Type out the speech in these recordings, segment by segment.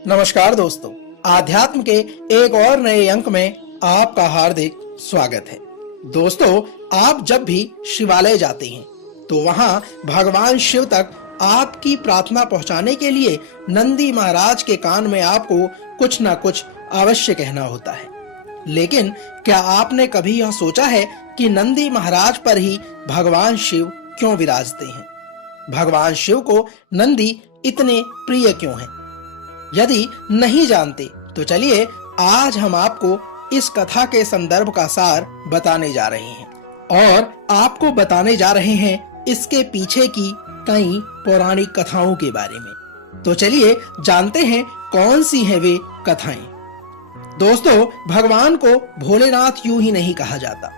नमस्कार दोस्तों, आध्यात्म के एक और नए अंक में आपका हार्दिक स्वागत है। दोस्तों, आप जब भी शिवालय जाते हैं तो वहां भगवान शिव तक आपकी प्रार्थना पहुंचाने के लिए नंदी महाराज के कान में आपको कुछ ना कुछ अवश्य कहना होता है। लेकिन क्या आपने कभी यह सोचा है कि नंदी महाराज पर ही भगवान शिव क्यों विराजते हैं? भगवान शिव को नंदी इतने प्रिय क्यों हैं? यदि नहीं जानते तो चलिए आज हम आपको इस कथा के संदर्भ का सार बताने जा रहे हैं और आपको बताने जा रहे हैं इसके पीछे की कई पौराणिक कथाओं के बारे में। तो चलिए जानते हैं कौन सी हैं वे कथाएं। दोस्तों, भगवान को भोलेनाथ यूं ही नहीं कहा जाता।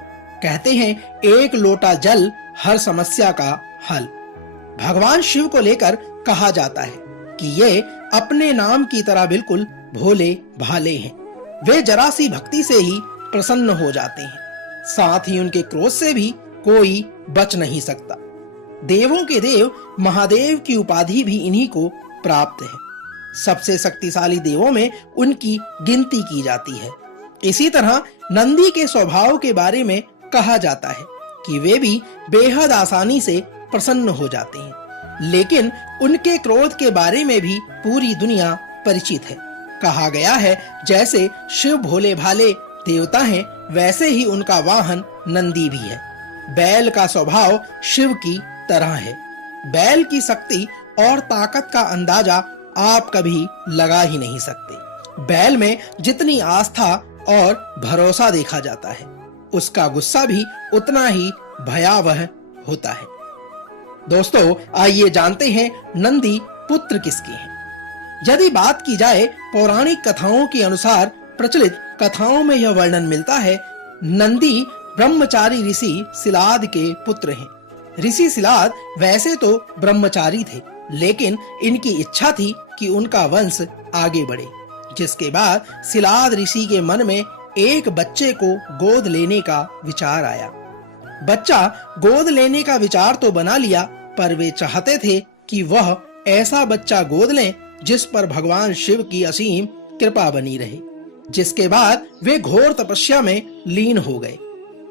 कहते हैं एक लोटा जल हर समस्या का हल। भगवान शिव को लेकर कहा जाता है कि ये अपने नाम की तरह बिल्कुल भोले भाले हैं। वे जरा सी भक्ति से ही प्रसन्न हो जाते हैं, साथ ही उनके क्रोध से भी कोई बच नहीं सकता। देवों के देव महादेव की उपाधि भी इन्हीं को प्राप्त है। सबसे शक्तिशाली देवों में उनकी गिनती की जाती है। इसी तरह नंदी के स्वभाव के बारे में कहा जाता है कि वे भी बेहद आसानी से प्रसन्न हो जाते हैं, लेकिन उनके क्रोध के बारे में भी पूरी दुनिया परिचित है। कहा गया है जैसे शिव भोले भाले देवता हैं, वैसे ही उनका वाहन नंदी भी है। बैल का स्वभाव शिव की तरह है। बैल की शक्ति और ताकत का अंदाजा आप कभी लगा ही नहीं सकते। बैल में जितनी आस्था और भरोसा देखा जाता है, उसका गुस्सा भी उतना ही भयावह होता है। दोस्तों, आइए जानते हैं नंदी पुत्र किसके हैं। यदि बात की जाए पौराणिक कथाओं के अनुसार, प्रचलित कथाओं में यह वर्णन मिलता है नंदी ब्रह्मचारी ऋषि सिलाद के पुत्र हैं। ऋषि सिलाद वैसे तो ब्रह्मचारी थे, लेकिन इनकी इच्छा थी कि उनका वंश आगे बढ़े, जिसके बाद सिलाद ऋषि के मन में एक बच्चे को गोद लेने का विचार आया। बच्चा गोद लेने का विचार तो बना लिया, पर वे चाहते थे कि वह ऐसा बच्चा गोद लें जिस पर भगवान शिव की असीम कृपा बनी रहे। जिसके बाद वे घोर तपस्या में लीन हो गए।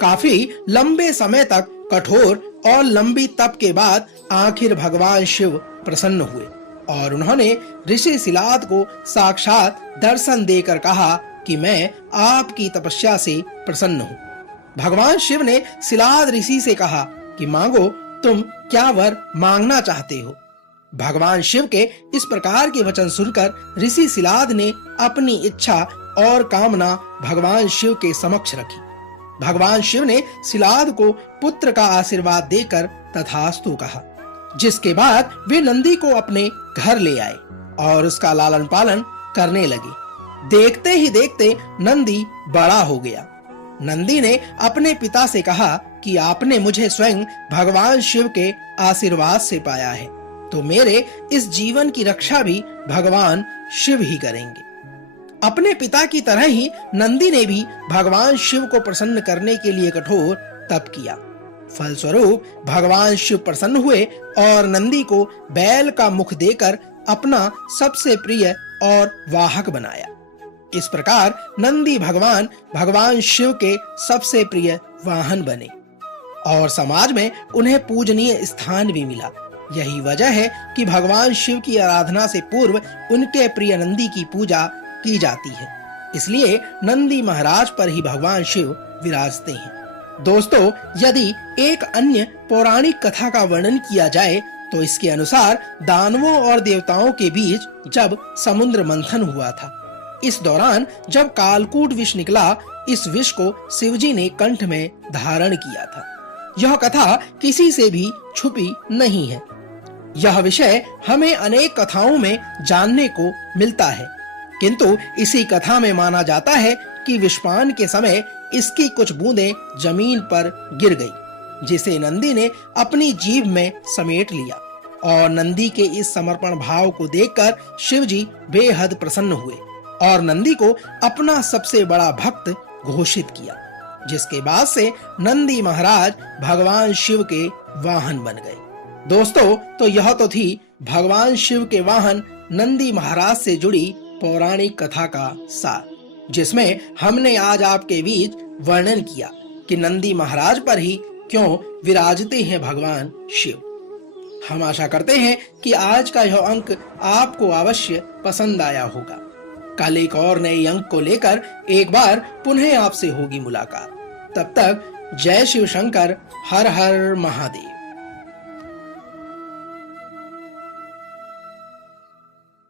काफी लंबे समय तक कठोर और लंबी तप के बाद आखिर भगवान शिव प्रसन्न हुए और उन्होंने ऋषि सिलाद को साक्षात दर्शन देकर कहा कि मैं आपकी तपस्या से प्रसन्न हूँ। भगवान शिव ने सिलाद ऋषि से कहा कि मांगो, तुम क्या वर मांगना चाहते हो। भगवान शिव के इस प्रकार के वचन सुनकर ऋषि सिलाद ने अपनी इच्छा और कामना भगवान शिव के समक्ष रखी। भगवान शिव ने सिलाद को पुत्र का आशीर्वाद देकर तथास्तु कहा, जिसके बाद वे नंदी को अपने घर ले आए और उसका लालन पालन करने लगे। देखते ही देखते नंदी बड़ा हो गया। नंदी ने अपने पिता से कहा कि आपने मुझे स्वयं भगवान शिव के आशीर्वाद से पाया है, तो मेरे इस जीवन की रक्षा भी भगवान शिव ही करेंगे। अपने पिता की तरह ही नंदी ने भी भगवान शिव को प्रसन्न करने के लिए कठोर तप किया। फलस्वरूप भगवान शिव प्रसन्न हुए और नंदी को बैल का मुख देकर अपना सबसे प्रिय और वाहक बनाया। इस प्रकार नंदी भगवान शिव के सबसे प्रिय वाहन बने और समाज में उन्हें पूजनीय स्थान भी मिला। यही वजह है कि भगवान शिव की आराधना से पूर्व उनके प्रिय नंदी की पूजा की जाती है। इसलिए नंदी महाराज पर ही भगवान शिव विराजते हैं। दोस्तों, यदि एक अन्य पौराणिक कथा का वर्णन किया जाए तो इसके अनुसार दानवों और देवताओं के बीच जब समुद्र मंथन हुआ था, इस दौरान जब कालकूट विष निकला, इस विष को शिवजी ने कंठ में धारण किया था। यह कथा किसी से भी छुपी नहीं है। यह विषय हमें अनेक कथाओं में जानने को मिलता है, किंतु इसी कथा में माना जाता है कि विषपान के समय इसकी कुछ बूंदें जमीन पर गिर गई, जिसे नंदी ने अपनी जीभ में समेट लिया और नंदी के इस समर्पण भाव को देखकर शिवजी बेहद प्रसन्न हुए और नंदी को अपना सबसे बड़ा भक्त घोषित किया, जिसके बाद से नंदी महाराज भगवान शिव के वाहन बन गए। दोस्तों, तो यह तो थी भगवान शिव के वाहन नंदी महाराज से जुड़ी पौराणिक कथा का सार, जिसमें हमने आज आपके बीच वर्णन किया कि नंदी महाराज पर ही क्यों विराजते हैं भगवान शिव। हम आशा करते हैं कि आज का यह अंक आपको अवश्य पसंद आया होगा। कल एक और नए अंक को लेकर एक बार पुनः आपसे होगी मुलाकात। तब तक जय शिव शंकर, हर हर महादेव।